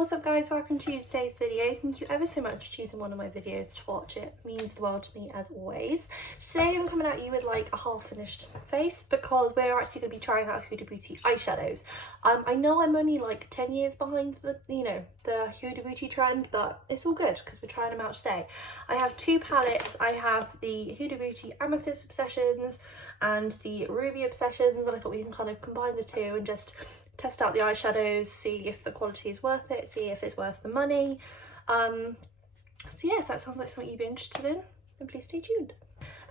What's up guys, welcome to today's video. Thank you ever so much for choosing one of my videos to watch. It means the world to me as always. Today I'm coming at you with like a half finished face because we're actually going to be trying out Huda Beauty eyeshadows. I know I'm only like 10 years behind the Huda Beauty trend, but it's all good because we're trying them out today. I have two palettes. I have the Huda Beauty Amethyst Obsessions and the Ruby Obsessions, and I thought we can kind of combine the two and just test out the eyeshadows, see if the quality is worth it, see if it's worth the money. So yeah, if that sounds like something you'd be interested in, then please stay tuned.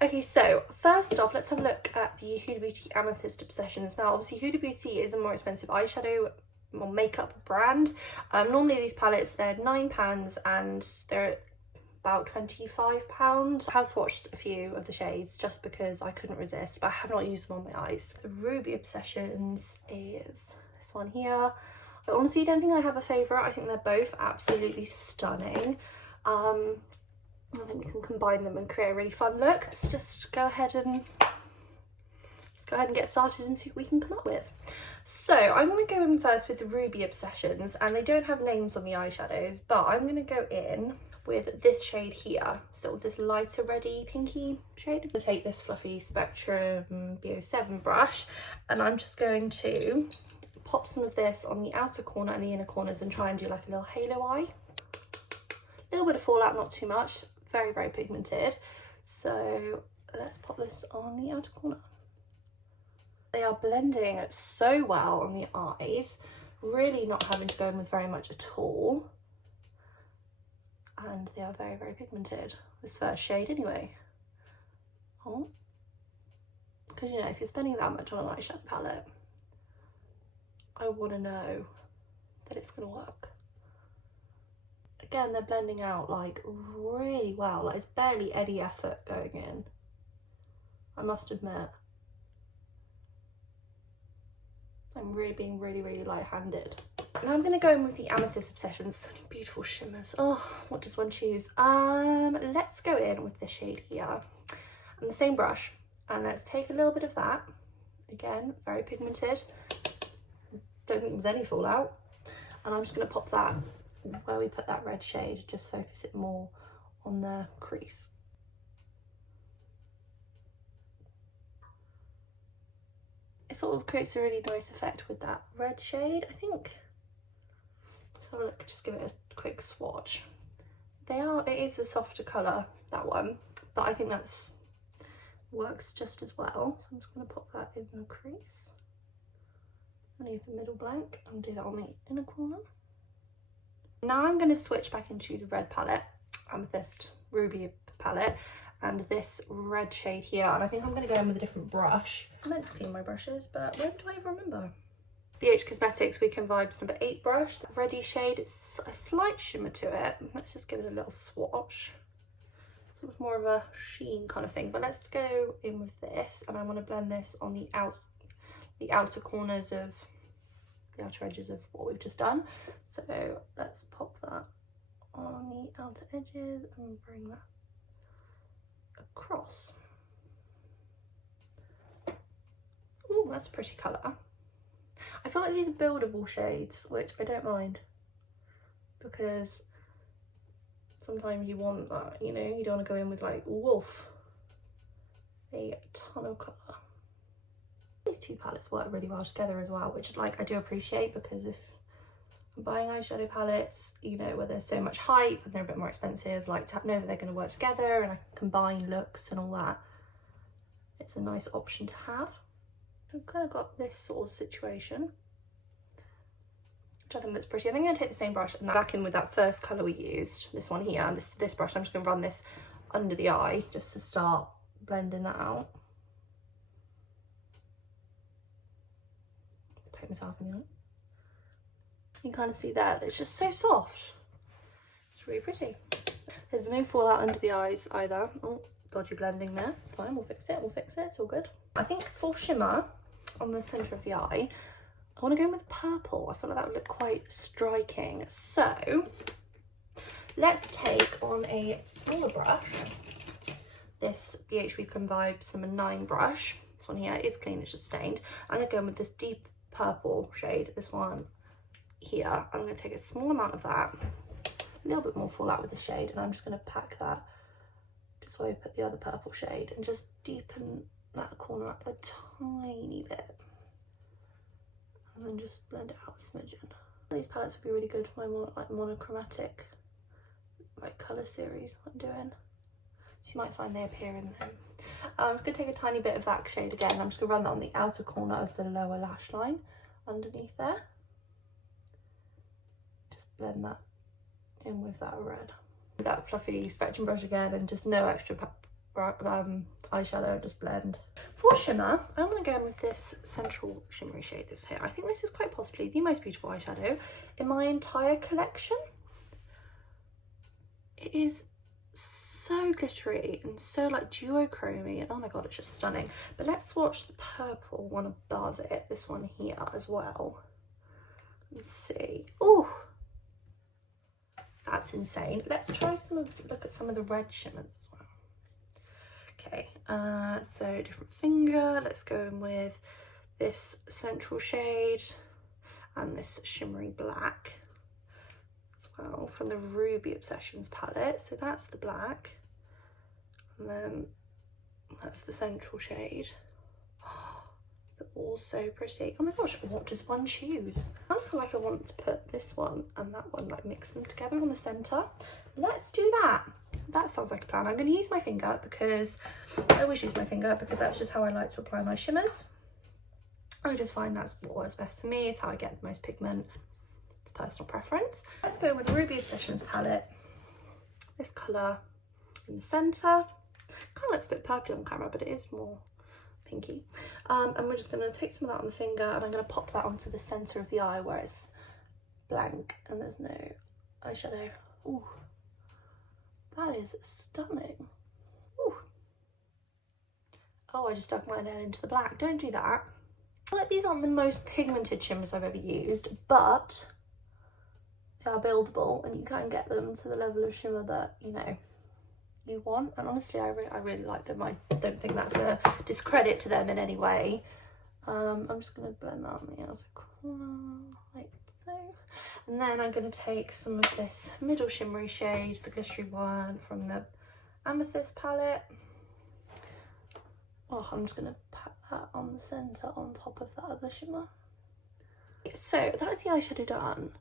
Okay, so first off, let's have a look at the Huda Beauty Amethyst Obsessions. Now obviously Huda Beauty is a more expensive eyeshadow or makeup brand. Normally these palettes, they're £9 and they're about £25. I have swatched a few of the shades just because I couldn't resist, but I have not used them on my eyes. The Ruby Obsessions is this one here. I honestly don't think I have a favourite. I think they're both absolutely stunning. I think we can combine them and create a really fun look. Let's just go ahead and get started and see what we can come up with. So I'm going to go in first with the Ruby Obsessions, and they don't have names on the eyeshadows, but I'm going to go in with this shade here, sort of this lighter reddy pinky shade. I'm going to take this fluffy Spectrum B07 brush and I'm just going to pop some of this on the outer corner and the inner corners and try and do like a little halo eye. A little bit of fallout, not too much. Very, very pigmented. So let's pop this on the outer corner. They are blending so well on the eyes, really not having to go in with very much at all. And they are very, very pigmented. This first shade anyway. Oh, because you know, if you're spending that much on an eyeshadow palette, I want to know that it's going to work. Again, they're blending out like really well. Like, it's barely any effort going in, I must admit. I'm really being really light-handed. Now I'm going to go in with the Amethyst Obsessions. So many beautiful shimmers. Oh, what does one choose? Let's go in with this shade here and the same brush, and let's take a little bit of that. Again, very pigmented. Don't think there's any fallout. And I'm just going to pop that where we put that red shade, just focus it more on the crease. It sort of creates a really nice effect with that red shade, I think. So look, just give it a quick swatch. It is a softer colour, that one, but I think that's works just as well. So I'm just going to pop that in the crease. Leave the middle blank and do that on the inner corner. Now I'm going to switch back into the red palette, Amethyst Ruby palette, and this red shade here, and I think I'm going to go in with a different brush. I meant to clean my brushes, but when do I even remember? BH Cosmetics Weekend Vibes number 8 brush, that reddy shade. It's a slight shimmer to it. Let's just give it a little swatch. Sort of more of a sheen kind of thing, but let's go in with this, and I want to blend this on the outer corners of the outer edges of what we've just done. So let's pop that on the outer edges and bring that across. Oh, that's a pretty colour. I feel like these are buildable shades, which I don't mind, because sometimes you want that, you know, you don't want to go in with like wolf, a ton of colour. These two palettes work really well together as well, which like I do appreciate, because if I'm buying eyeshadow palettes, you know, where there's so much hype and they're a bit more expensive, like to know that they're going to work together and I can combine looks and all that, it's a nice option to have. So I've kind of got this sort of situation, which I think looks pretty. I think I'm going to take the same brush and back in with that first colour we used, this one here, and this brush. I'm just going to run this under the eye just to start blending that out. Poke myself in the eye. You can kind of see that it's just so soft. It's really pretty. There's no fallout under the eyes either. Oh, dodgy blending there. It's fine, we'll fix it, it's all good. I think for shimmer on the centre of the eye, I want to go in with purple. I feel like that would look quite striking. So let's take on a smaller brush, this BH Weekend Vibes number 9 brush. This one here is clean, it's just stained. I'm going to go in with this deep purple shade, this one here, I'm going to take a small amount of that, a little bit more fallout with the shade, and I'm just going to pack that just where I put the other purple shade and just deepen that corner up a tiny bit, and then just blend it out a smidgen. These palettes would be really good for my more like monochromatic like colour series I'm doing, so you might find they appear in them. I'm just going to take a tiny bit of that shade again. I'm just going to run that on the outer corner of the lower lash line underneath there. Just blend that in with that red. With that fluffy spectrum brush again, and just no extra eyeshadow, just blend. For shimmer, I'm going to go in with this central shimmery shade, this here. I think this is quite possibly the most beautiful eyeshadow in my entire collection. It is so glittery and so like duochromy, and oh my god, it's just stunning. But let's swatch the purple one above it, this one here as well, and see. Oh, that's insane. Let's try look at some of the red shimmers as well. Okay, so different finger. Let's go in with this central shade and this shimmery black as well from the Ruby Obsessions palette. So that's the black, and then that's the central shade. They're all so pretty. Oh my gosh, what does one choose? I feel like I want to put this one and that one, like mix them together on the centre. Let's do that. That sounds like a plan. I'm going to use my finger because I always use my finger because that's just how I like to apply my shimmers. I just find that's what works best for me. It's how I get the most pigment. It's personal preference. Let's go in with the Ruby Obsessions palette. This colour in the centre. Kind of looks a bit purpley on camera, but it is more pinky. And we're just going to take some of that on the finger, and I'm going to pop that onto the centre of the eye where it's blank and there's no eyeshadow. Ooh, that is stunning. Ooh. Oh, I just stuck my nail into the black. Don't do that. Like, these aren't the most pigmented shimmers I've ever used, but they are buildable, and you can get them to the level of shimmer that, you know, you want. And honestly, I really like them. I don't think that's a discredit to them in any way. I'm just going to blend that on the outer corner like so, and then I'm going to take some of this middle shimmery shade, the glittery one from the Amethyst palette. Oh, I'm just going to pat that on the centre on top of that other shimmer. So that's the eyeshadow done.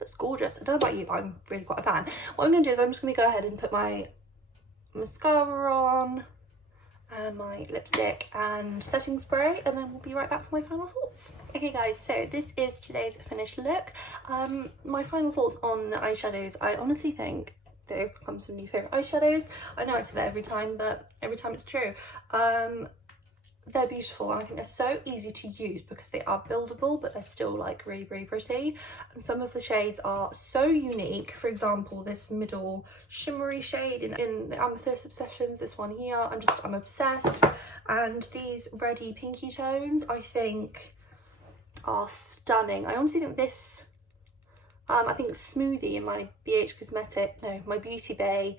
Looks gorgeous. I don't know about you, but I'm really quite a fan. What I'm going to do is I'm just going to go ahead and put my mascara on and my lipstick and setting spray, and then we'll be right back for my final thoughts. Okay guys, so this is today's finished look. My final thoughts on the eyeshadows. I honestly think they've become some new favourite eyeshadows. I know I say that every time, but every time it's true. They're beautiful, and I think they're so easy to use because they are buildable, but they're still like really pretty. And some of the shades are so unique. For example, this middle shimmery shade in the Amethyst Obsessions, this one here, I'm obsessed. And these reddy pinky tones I think are stunning. I honestly think this I think Smoothie in my my Beauty Bay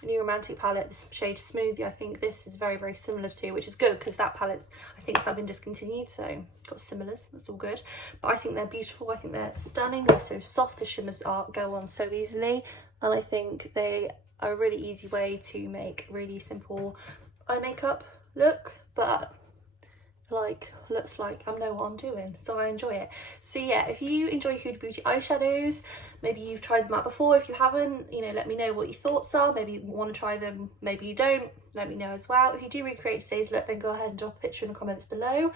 New Romantic palette, this shade Smoothie, I think this is very similar to, which is good because that palette I think has been discontinued, so got similars, that's all good. But I think they're beautiful, I think they're stunning, they're so soft, the shimmers go on so easily, and I think they are a really easy way to make really simple eye makeup look, but like looks like I know what I'm doing, so I enjoy it. So yeah, if you enjoy Huda Beauty eyeshadows, maybe you've tried them out before. If you haven't, you know, let me know what your thoughts are. Maybe you want to try them, maybe you don't, let me know as well. If you do recreate today's look, then go ahead and drop a picture in the comments below,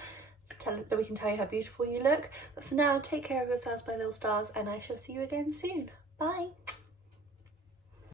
that we can tell you how beautiful you look. But for now, take care of yourselves, my little stars, and I shall see you again soon. Bye.